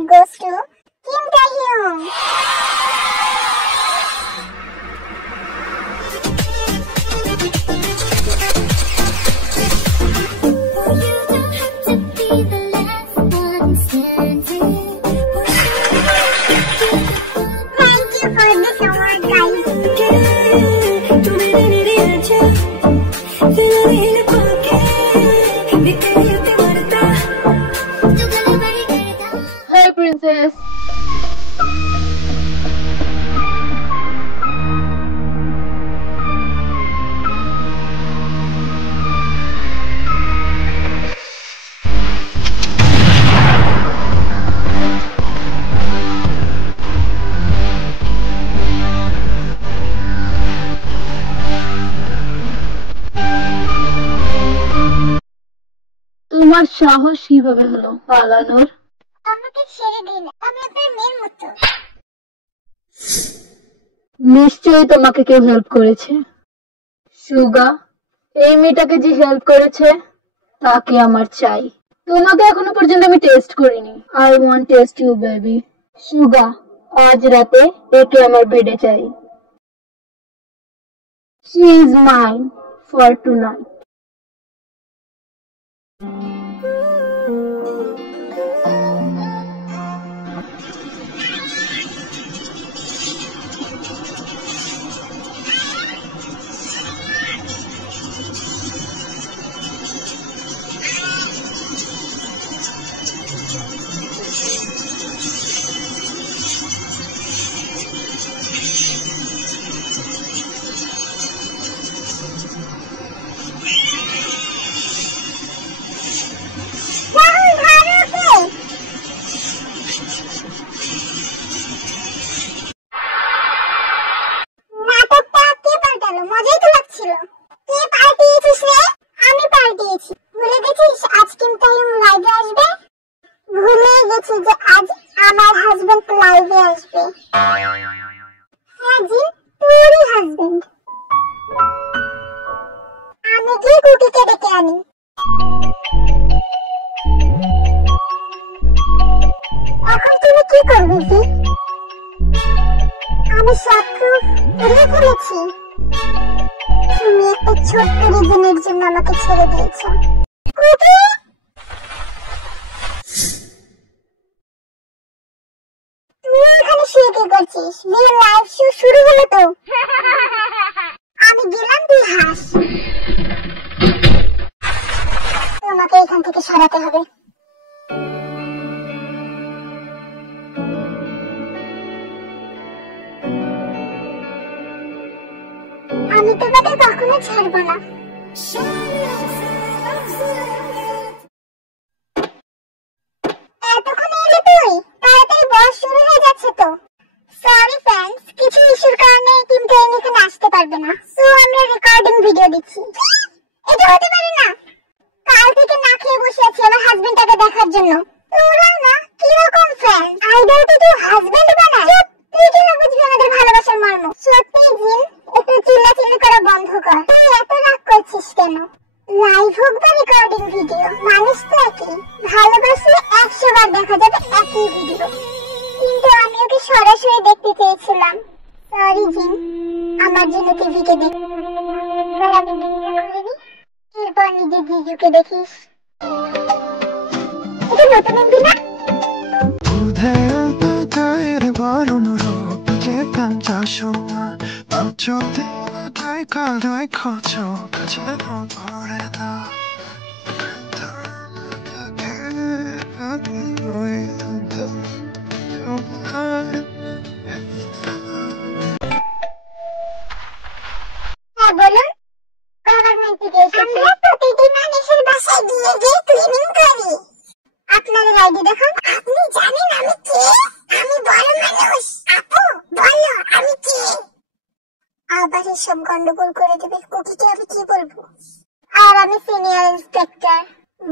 award goes to Kim Tae-hyun. Thank you for this award, guys. Hi, princess. তোমার সাহস কিভাবে হলো পালানোর? আমাকে ছেড়ে দিন, আমি আপনার মেয়ের মতো। নিশ্চয়ই তোমাকে কেউ হেল্প করেছে। সুগা, এই মেয়েটাকে যে হেল্প করেছে তাকে আমার চাই। তোমাকে এখনো পর্যন্ত আমি টেস্ট করিনি। I want test you baby. Suga, আজ রাতে একে আমার বেডে চাই। She is mine for tonight. আমি সব প্রুফ পুড়িয়ে ফেলেছি। তুমি একটা ছোট্ট রিজনের জন্য আমাকে ছেড়ে দিয়েছ। তুই এখানে শুয়ে কি করছিস? রিয়েল লাইফ শো শুরু হলো তো। আমি গেলাম, তুই হাস। তোমাকে এখান থেকে সরাতে হবে। আমি তোমাকে কখনো ছাড়বো না। এতক্ষণ এলে তুই? তাড়াতাড়ি বস, শুরু হয়ে যাচ্ছে তো। সরি ফ্রেন্ডস, কিছু ইস্যুর কারণে টিম ট্রেন এখানে আসতে পারবে না। সো আমরা রেকর্ডিং ভিডিও দিচ্ছি। এটা হতে পারে না। কাল থেকে না খেয়ে বসে আছি আমার হাজবেন্ডটাকে দেখার জন্য। তোরা না কিরকম ফ্রেন্ড? আইডল তো তুই হাজবেন্ড বানা। তুই কেন বুঝবি আমাদের ভালোবাসার মর্ম? সত্যি জিন, একটু চিল্লাচিল্লি করা বন্ধ কর। তুই এত রাগ করছিস কেন? লাইভ হোক বা রেকর্ডিং ভিডিও, মানুষ তো একই। ভালোবাসলে 100 বার দেখা যাবে একই ভিডিও। কিন্তু আমি ওকে সরাসরি দেখতে চেয়েছিলাম। সরি জিন, আমার জন্য টিভিকে দেখ। আমি ভিডিও করিনি, এরপর নিজের জিজুকে দেখিস। এটা নতুন এমবি না? হ্যাঁ বলুন। আমরা প্রতিদিন মানুষের বাসায় গিয়ে গিয়ে ক্লিনিং করি। আপনাদের আইডি দেখান। আপনি জানেন আমি কে? আমি বড় মানুষ। আপু বলো আমি কে? আবার এসব গন্ডগোল করে দেবে। কুকিকে আমি কি বলবো? আর আমি সিনিয়র ইন্সপেক্টর।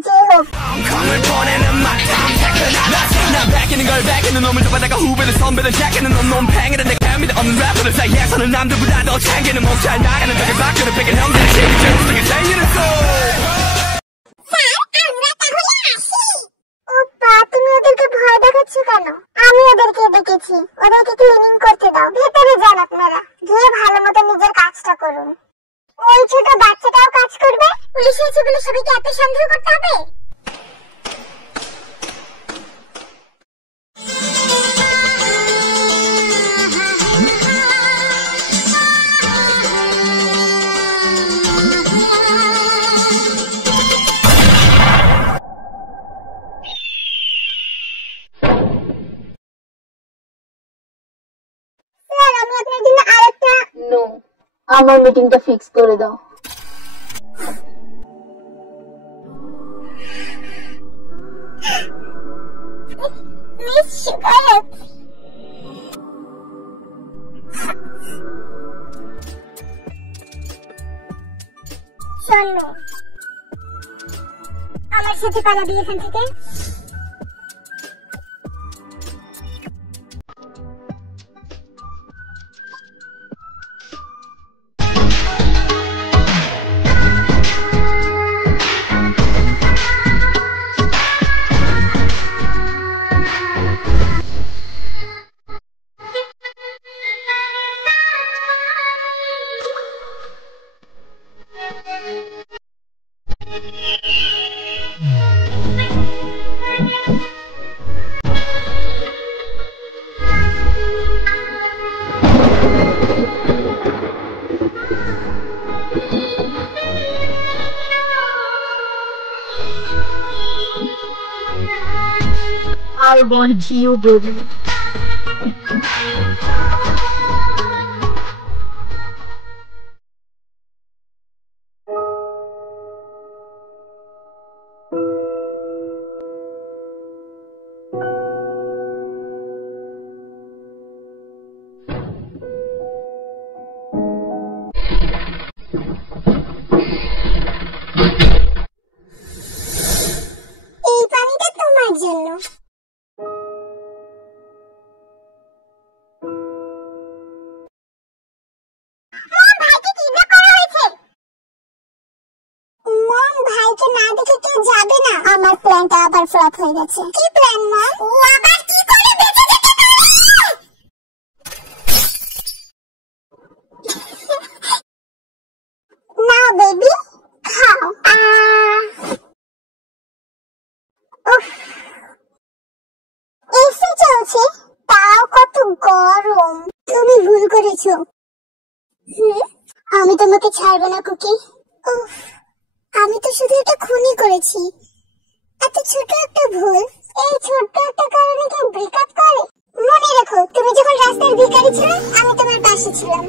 যে হোক 뺏기는 걸 뺏기는 놈을 좁아다가 후배는 선배는 제끼는 놈 팽이는 내 감이 없는 래퍼를 사이에서는 남들보다 더 챙기는 몸 잘 나가는 적을 바꾸는 뺏긴 형들의 책임 속에 생기는 소 স্যার আমরা তাহলে আসি। ওপা তুমি ওদেরকে ভয় দেখাচ্ছ দিচ্ছ কেন? আমি ওদেরকে ডেকেছি, ওদেরকে ক্লিনিং করতে দাও। ভেতরে যান আপনারা, গিয়ে ভালো মতো নিজের কাজটা করুন। ওই ছোট বাচ্চাটাও কাজ করবে? পুলিশ এসে বলে সবাইকে এত সন্দেহ করতে হবে? স্যার, আমি আপনার জন্য আরেকটা নো, আমার মিটিংটা ফিক্স করে দাও। মিস সুগার, শোনো, আমার সাথে পালাবি এখান থেকে। I want you, baby. এই পানিটা তোমার জন্য। ভাইকে কিডন্যাপ করা হয়েছে। মম, ভাইকে না দেখে কেউ যাবে না। আমার প্ল্যানটা আবার ফ্লপ হয়ে গেছে। কি প্ল্যান মম? ও আবার কি করে বেঁচে যেতে পারে? না বেবি, খাও। এসি চলছে, তাও কত গরম। তুমি ভুল করেছো। আমি তোমাকে ছাড়বো না কুকি। উফ, আমি তো শুধু একটা খুনই করেছি। এত ছোট একটা ভুল, এই ছোট্ট একটা কারণে কেউ ব্রেকআপ করে? মনে রেখো, তুমি যখন রাস্তার ভিখারি ছিলে, আমি তোমার পাশে ছিলাম।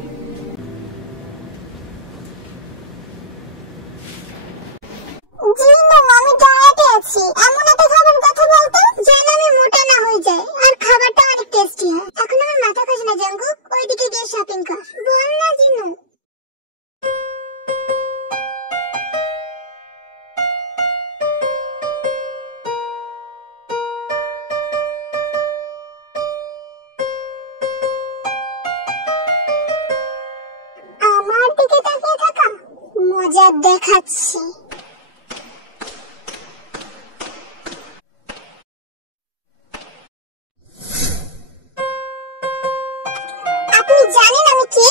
জি মম, আমি ডায়েটে আছি। এমন একটা খাবার কথা বলতো যেন আমি মোটা না হয়ে যায়, আর খাবারটা অনেক টেস্টি হয়। এখন আমার মাথা কাজ না জাঙ্গুক, ওইদিকে গিয়ে শপিং কর। বল না জিনু। আমার দিকে তাকিয়ে থাকা মজা দেখাচ্ছি। আপনি জানেন আমি কে?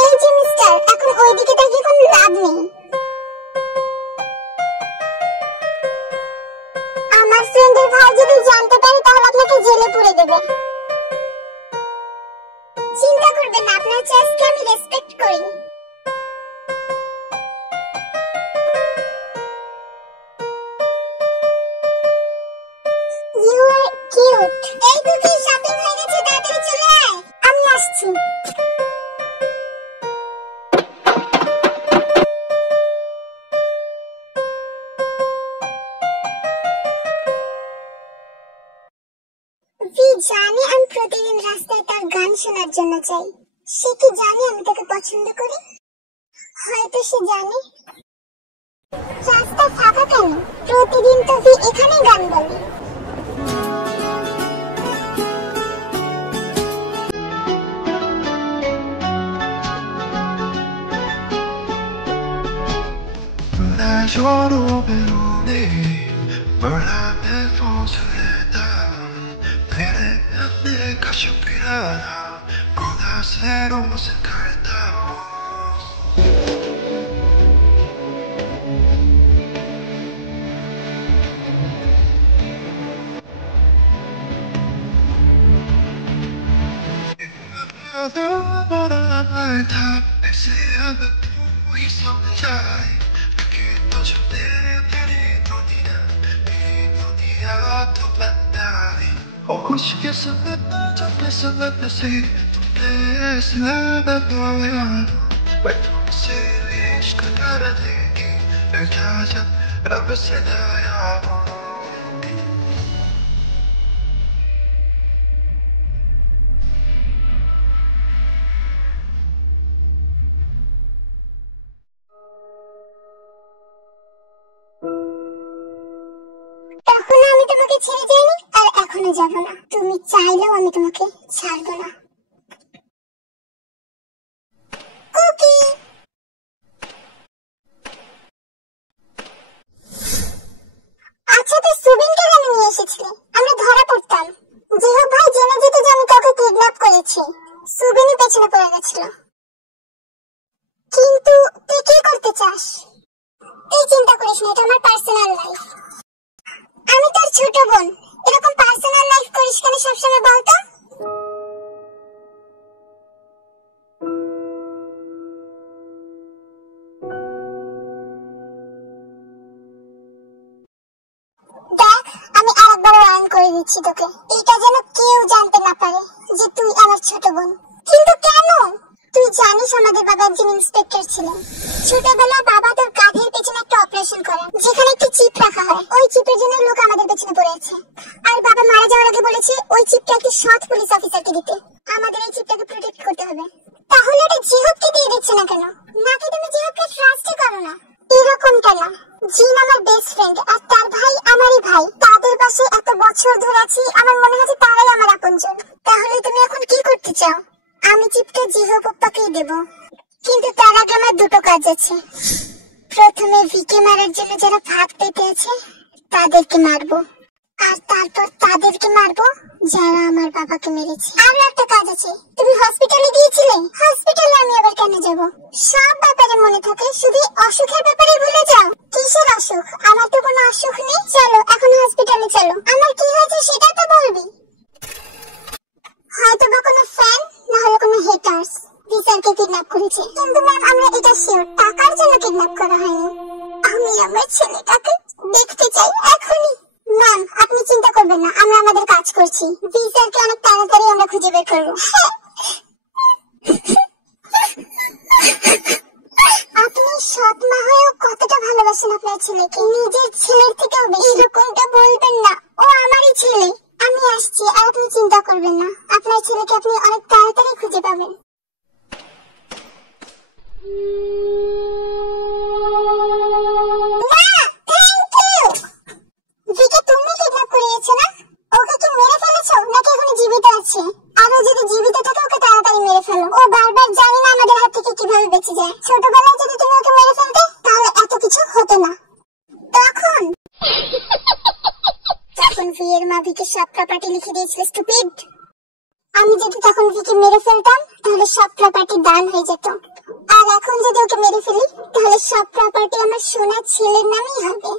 এই যে মিস্টার, এখন ওই দিকে তাকিয়ে কোনো লাভ নেই। আমার ফ্রেন্ডের ভাই যদি জানতে পারে তাহলে আপনাকে জেলে পুরে দেবে। চিন্তা করবেন না, আপনার চয়েসকে আমি রেসপেক্ট করি। You are cute. এই তো কি শপিং হয়ে গেছে, তাড়াতাড়ি চলে আয়। আমি আসছি। জানি আমি প্রতিদিন রাস্তায় তার গান শোনার জন্য চাই। সে কি জানে আমি তাকে পছন্দ করি? হয়তো সে জানে। রাস্তা ফাঁকা কেন? প্রতিদিন তো ভি এখানেই গান বলে। 날 줘도 배우네 তখন আমি তোমাকে ছেড়ে যাইনি আর এখনো যাব না। তুমি চাইলেও আমি তোমাকে ছাড়বো না। কুকি আচ্ছা, তুই সুবিনকে কেন নিয়ে এসেছিলি? আমরা ধরা পড়তাম। জিহব ভাই জেনে যেত যে আমি কাউকে কিডন্যাপ করেছি। সুবিনই পেছনে পড়ে গেছিল। কিন্তু তুই কি করতে চাস? তুই চিন্তা করিস না, এটা আমার পার্সোনাল লাইফ। আমি তোর ছোট বোন, এরকম পার্সোনাল লাইফ করিস কেন সবসময় বলতো? দেখ, আমি আরেকবার ওয়ার্ন করে দিচ্ছি তোকে, এটা যেন কেউ জানতে না পারে যে তুই আমার ছোট বোন। কিন্তু কেন? তুই জানিস আমাদের বাবা একজন ইন্সপেক্টর ছিলেন। ছোটবেলায় বাবা তোর কাঁধের পেছনে একটা অপারেশন করেন, যেখানে একটি চিপ রাখা হয়। ওই চিপের জন্য লোক আমাদের পেছনে পড়েছে। আর বাবা মারা যাওয়ার আগে বলেছে ওই চিপটা একটি সৎ পুলিশ অফিসারকে দিতে। আমাদের এই চিপটাকে প্রোটেক্ট করতে হবে। তাহলে এটা জিহবকে দিয়ে দিচ্ছে না কেন? নাকি তুমি জিহবকে ট্রাস্টই করো না? এরকমটা না, জিন আমার বেস্ট ফ্রেন্ড আর তার ভাই আমারই ভাই। তাদের পাশে এত বছর ধরে আছি, আমার মনে হচ্ছে তারাই আমার আপনজন। তাহলে তুমি এখন কি করতে চাও? আমি চিপটা জিহব পাপাকেই দেব, কিন্তু তার আগে আমার দুটো কাজ আছে। প্রথমে ভিকে মারার জন্য যারা ভাগ পেতে আছে তাদেরকে মারবো, আর তারপর তাদেরকে মারবো যারা আমার বাবাকে মেরেছে। আরো একটা কাজ আছে, তুমি হসপিটালে গিয়েছিলে। হসপিটালে আমি আবার কেন যাব? সব ব্যাপারে মনে থাকে, শুধু অসুখের ব্যাপারে ভুলে যাও। কিসের অসুখ? আমার তো কোনো অসুখ নেই। চলো এখন হসপিটালে চলো। আমার কি হয়েছে সেটা তো বলবি। হয়তো বা কোনো ফ্যান, না হলে কোনো হেটার্স ভিসারকে কিডন্যাপ করেছে। কিন্তু ম্যাম, আমরা এটা শিওর টাকার জন্য কিডন্যাপ করা হয়নি। আমি আমার ছেলেটাকে দেখতে চাই এখনই। ম্যাম, আপনি চিন্তা করবেন না, আমরা আমাদের কাজ করছি। ভিসারকে অনেক তাড়াতাড়ি আমরা খুঁজে বের করবো। আপনি সৎ মা হয়েও কতটা ভালোবাসেন আপনার ছেলেকে। নিজের ছেলের থেকেও বেশি। এরকমটা বলবেন না, ও আমারই ছেলে। আমি আসছি, আর আপনি চিন্তা করবেন না, আপনার ছেলেকে আপনি অনেক তাড়াতাড়ি খুঁজে পাবেন। ছোটবেলায় যদি তুমি ওকে মেরে ফেলতে তাহলে এত কিছু হতো না। তখন ভিয়ের মা ভিকে সব প্রপার্টি লিখে দিয়েছিল। স্টুপিড। আমি যদি তখন ভিকে মেরে ফেলতাম তাহলে সব প্রপার্টি দান হয়ে যেত। আর এখন যদি ওকে মেরে ফেলি তাহলে সব প্রপার্টি আমার সোনার ছেলের নামেই হবে।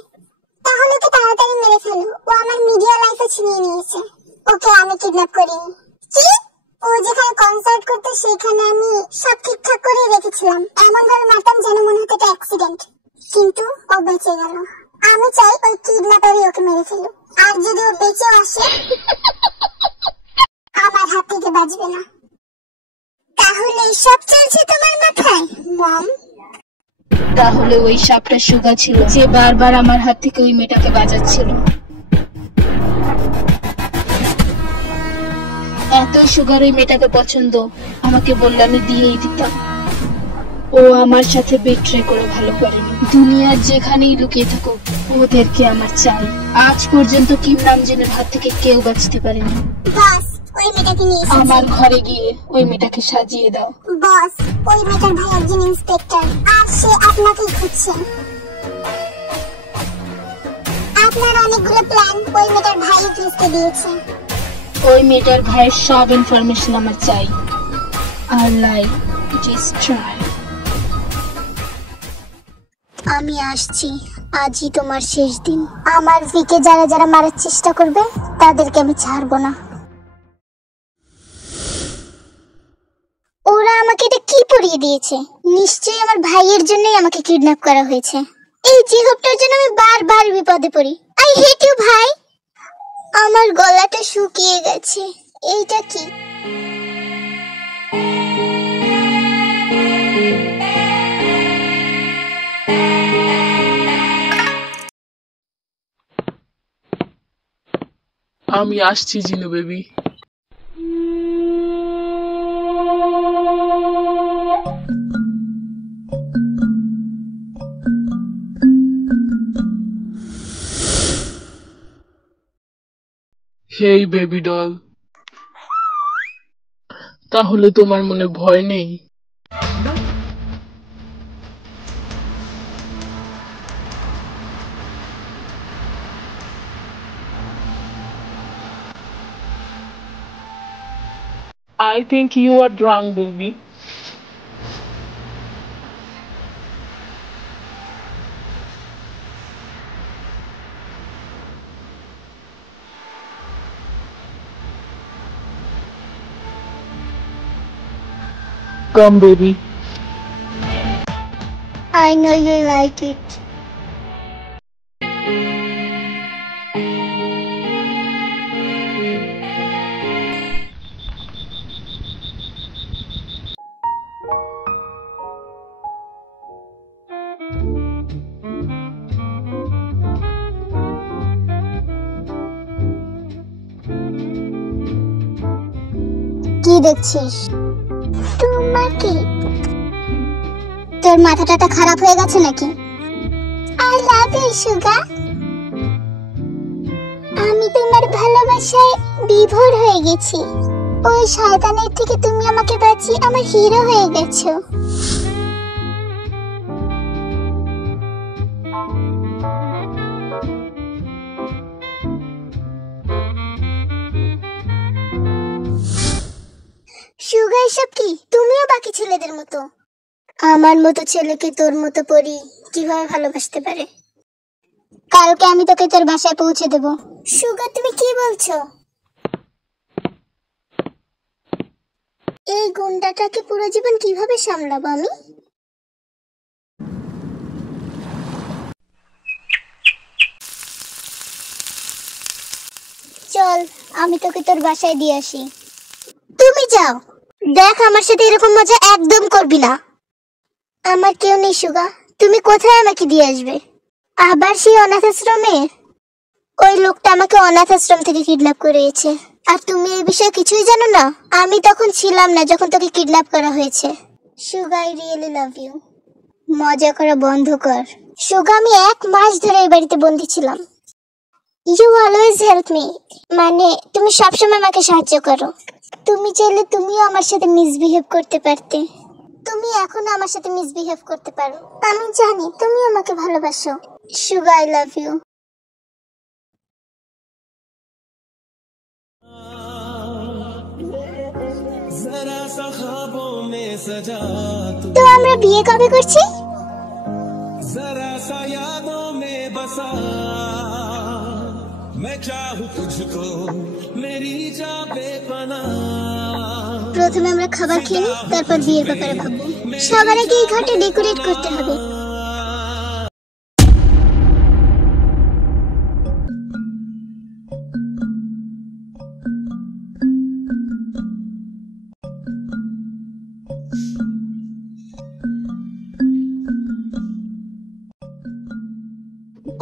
তাহলে ওকে তাড়াতাড়ি মেরে ফেলো, ও আমার মিডিয়া লাইফে ছিনিয়ে নিয়েছে। ওকে আমি কিডন্যাপ করিনি। কি? ও যেখানে কনসার্ট করতে সেখানে আমি সব ঠিকঠাক করে রেখেছিলাম, এমন ভাবে মারতাম যেন মনে হতো এটা অ্যাক্সিডেন্ট। কিন্তু ও বেঁচে গেল। আমি চাই ওই কিডন্যাপারই ওকে মেরে ফেলুক। আর যদি ও বেঁচে আসে আমার হাত থেকে বাঁচবে না। তাহলে সব চলছে তোমার মাথায় মম? তাহলে ওই সাপটা সুগা ছিল, যে বারবার আমার হাত থেকে ওই মেয়েটাকে বাঁচাচ্ছিল। এত সুগার ওই মেয়েটাকে পছন্দ, আমাকে বললে আমি দিয়েই দিতাম। ও আমার সাথে বিট্রে করে ভালো করেনি। দুনিয়ার যেখানেই লুকিয়ে থাকুক ওদেরকে আমার চাই। আজ পর্যন্ত কিম নামজেনের হাত থেকে কেউ বাঁচতে পারেনি। বস, ওই মেয়েটাকে নিয়ে এসেছি। আমার ঘরে গিয়ে ওই মেয়েটাকে সাজিয়ে দাও। বস, ওই মেয়েটার ভাই একজন ইন্সপেক্টর আর সে আপনাকেই খুঁজছে। আপনার অনেকগুলো প্ল্যান ওই মেয়েটার ভাই লিখতে দিয়েছে। ওই মেয়েটার ভাইয়ের সব ইনফরমেশন আমার চাই। আর লাইক জাস্ট ট্রাই। আমি আসছি, আজই তোমার শেষ দিন। আমার ভিকে যারা যারা মারার চেষ্টা করবে তাদেরকে আমি ছাড়বো না। ওরা আমাকে এটা কি পরিয়ে দিয়েছে? নিশ্চয়ই আমার ভাইয়ের জন্যই আমাকে কিডন্যাপ করা হয়েছে। এই জিহবটার জন্য আমি বারবার বিপদে পড়ি। আই হেট ইউ ভাই। আমার গলাটা শুকিয়ে গেছে। এইটা কি? আমি আসছি জিনু বেবি। হেই বেবি ডল, তাহলে তোমার মনে ভয় নেই? I think you are drunk, baby. Come, baby. I know you like it. কি দেখছিস? তোমাকে? তোর মাথাটা খারাপ হয়ে গেছে নাকি? আই লাভ ইউ সুগা। আমি তোমার ভালোবাসায় বিভোর হয়ে গেছি। ওই শয়তানের থেকে তুমি আমাকে বাঁচিয়ে আমার হিরো হয়ে গেছো। সুগা, এসব কি? তুমিও বাকি ছেলেদের মতো। আমার মতো ছেলেকে তোর মতো পরি কিভাবে ভালোবাসতে পারে? কালকে আমি তোকে তোর বাসায় পৌঁছে দেব। সুগা, তুমি কি বলছো? এই গুন্ডাটাকে পুরো জীবন কিভাবে সামলাবো আমি? চল, আমি তোকে তোর বাসায় দিয়ে আসি। তুমি যাও। দেখ, আমার সাথে এরকম মজা একদম করবি না। আমার কেউ নেই সুগা, তুমি কোথায় আমাকে দিয়ে আসবে? আবার সেই অনাথ আশ্রমে? ওই লোকটা আমাকে অনাথ আশ্রম থেকে কিডন্যাপ করেছে। আর তুমি এই বিষয়ে কিছুই জানো না? আমি তখন ছিলাম না যখন তোকে কিডন্যাপ করা হয়েছে। সুগা, আই রিয়েলি লাভ ইউ। মজা করা বন্ধ কর। সুগা, আমি 1 মাস ধরে এই বাড়িতে বন্দি ছিলাম। ইউ অলওয়েজ হেল্প মি, মানে তুমি সবসময় আমাকে সাহায্য করো। তুমি চাইলে তুমিও আমার সাথে মিসবিহেভ করতে পারতে। তুমি এখনো আমার সাথে মিসবিহেভ করতে পারো। আমি জানি তুমি আমাকে ভালোবাসো। সুগা, আই লাভ ইউ। তো আমরা বিয়ে কবে করছি? প্রথমে আমরা খাবার খেয়ে নিই, তারপর বিয়ের ব্যাপারে ভাববো। সবার আগে এই ঘরটা ডেকোরেট করতে হবে।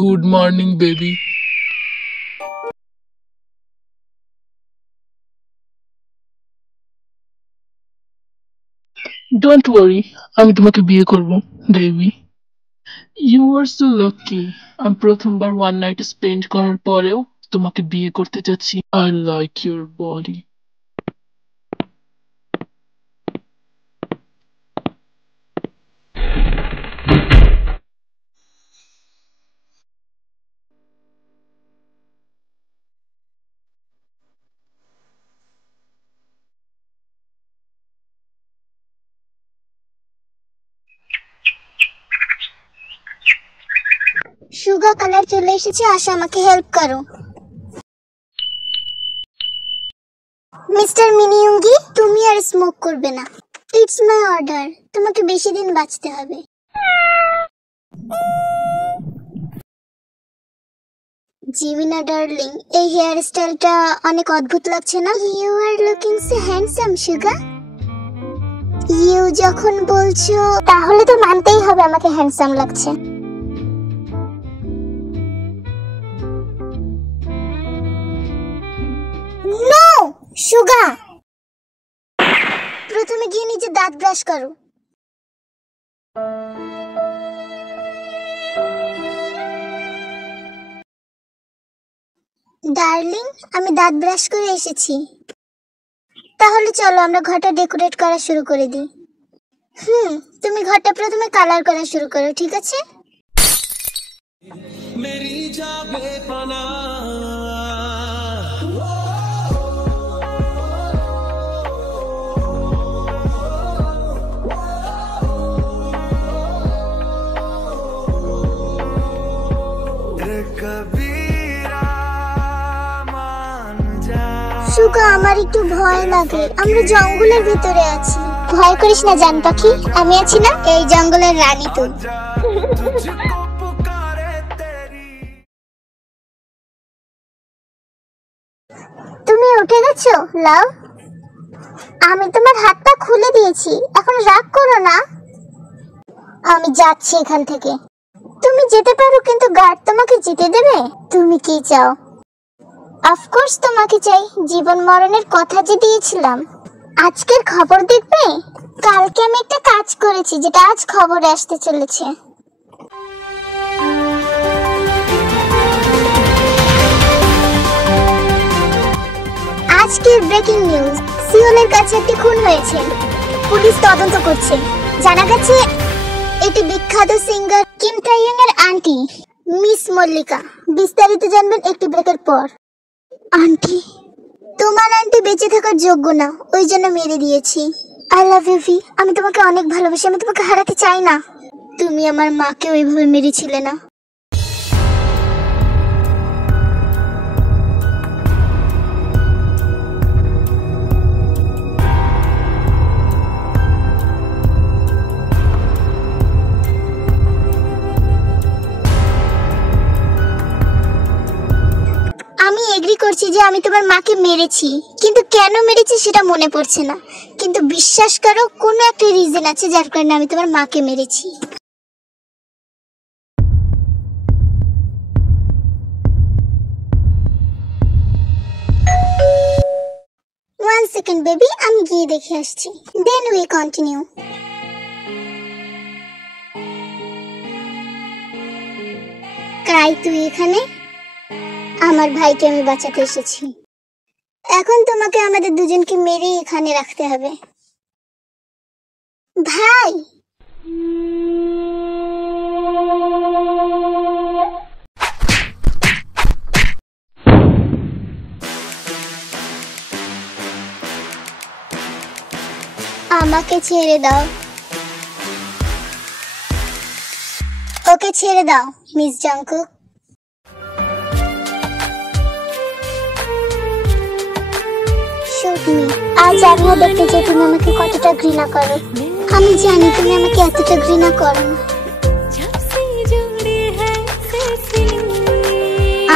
Good morning, baby. Don't worry, আমি তোমাকে বিয়ে করব, baby. You are so lucky. আমি প্রথমবার ওয়ান নাইট স্পেন্ড করার পরেও তোমাকে বিয়ে করতে যাচ্ছি। I like your body. সুগা কালার চলে এসেছে, আসো আমাকে হেল্প করো। মিস্টার মিনিয়ুঙ্গি, তুমি আর স্মোক করবে না। It's my order. তোমাকে বেশি দিন বাঁচতে হবে। জিমিনা ডার্লিং, এই হেয়ার স্টাইলটা অনেক অদ্ভুত লাগছে না? You are looking so handsome Suga. You যখন বলছো তাহলে তো মানতেই হবে আমাকে হ্যান্ডসাম লাগছে। নো সুগা, প্রথমে গিয়ে নিজে দাঁত ব্রাশ করো। ডার্লিং, আমি দাঁত ব্রাশ করে এসেছি। তাহলে চলো আমরা ঘরটা ডেকোরেট করা শুরু করে দিই। তুমি ঘরটা প্রথমে কালার করা শুরু করো, ঠিক আছে? সুগা, আমার একটু ভয় লাগে। আমরা জঙ্গলের ভিতরে আছি। ভয় করিস না জান পাখি, আমি আছি না, এই জঙ্গলের রানী তুই। তুমি উঠে গেছো লাভ? আমি তোমার হাতটা খুলে দিয়েছি, এখন রাগ করো না। আমি যাচ্ছি এখান থেকে। তুমি যেতে পারো, কিন্তু গার্ড তোমাকে যেতে দেবে? তুমি কি চাও? অফকোর্স তোমাকে চাই। জীবন মরণের কথা যে দিয়েছিলাম। আজকের খবর দেখবে? কালকে আমি একটা কাজ করেছি যেটা আজ খবরে আসতে চলেছে। আজকের ব্রেকিং নিউজ, সিওলের কাছে একটি খুন হয়েছে। পুলিশ তদন্ত করছে। জানা গেছে এটি বিখ্যাত সিঙ্গার কিম তাইয়ং এর আন্টি মিস মল্লিকা। বিস্তারিত জানবেন একটি ব্রেকের পর। আন্টি, তোমার আন্টি বেঁচে থাকার যোগ্য না, ওই জন্য মেরে দিয়েছি। আই লাভ ইউ ভি, আমি তোমাকে অনেক ভালোবাসি, আমি তোমাকে হারাতে চাই না। তুমি আমার মাকে ওইভাবে মেরেছিলে না? আমি এগ্রি করছি যে আমি তোমার মাকে মেরেছি, কিন্তু কেন মেরেছি সেটা মনে পড়ছে না। কিন্তু বিশ্বাস করো, কোনো একটা রিজন আছে যার কারণে আমি তোমার মাকে মেরেছি। 1 সেকেন্ড বেবি, আমি গিয়ে দেখে আসছি। Then we continue. কাই, তুই এখানে? আমার ভাইকে আমি বাঁচাতে এসেছি। এখন তোমাকে আমাদের দুজনকে মেরে এখানে রাখতে হবে। ভাই, আমাকে ছেড়ে দাও। ওকে ছেড়ে দাও মিস জাংকুক। আজ আমিও দেখতে চাই তুমি আমাকে কতটা ঘৃণা করো। আমি জানি তুমি আমাকে এতটা ঘৃণা করো না।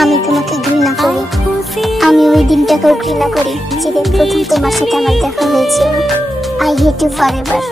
আমি তোমাকে ঘৃণা করি। আমি ওই দিনটাকেও ঘৃণা করি যেদিন প্রথম তোমার সাথে আমার দেখা হয়েছিল। I hate you forever.